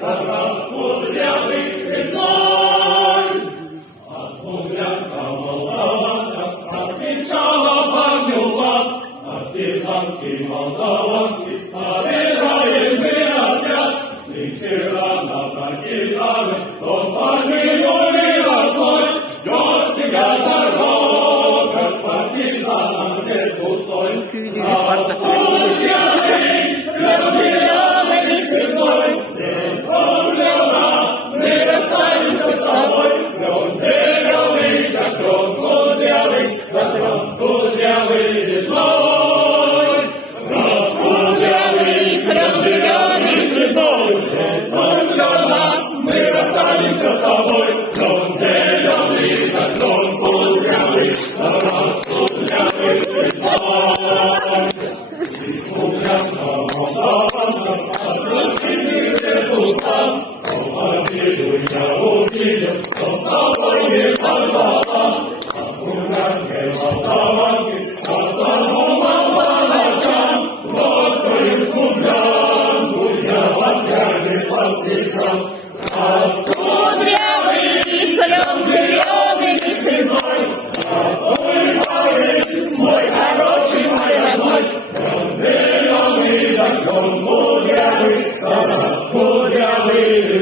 как раз кудрявый весной. А смуглянка молдаванка отвечала парню лад, партизанский, молдаванский, собираем мы отряд. Нынче рано партизаны, он парни мой родной, ждет тебя дорога, партизанам без пустой. Правосудие, зеленый звездой, здесь солнце, мы расстанемся с тобой. Клен зеленый, как клен кудрявый, как раз кудрявый весной. Раз кудрявый, клен зеленый звездой, здесь солнце, мы расстанемся с тобой. Клен зеленый, как клен кудрявый, как раз кудрявый весной. Я увидел, что с тобой не позвала, а смуглянкой молдаванки остановала ночам. Вот свою смуглянку я в отряде повстречал. Кудрявый клен зеленый с резвой, Здравствуй, парень, мой хороший, мой родной. Клен зеленый, да клен кудрявый, да раз кудрявый.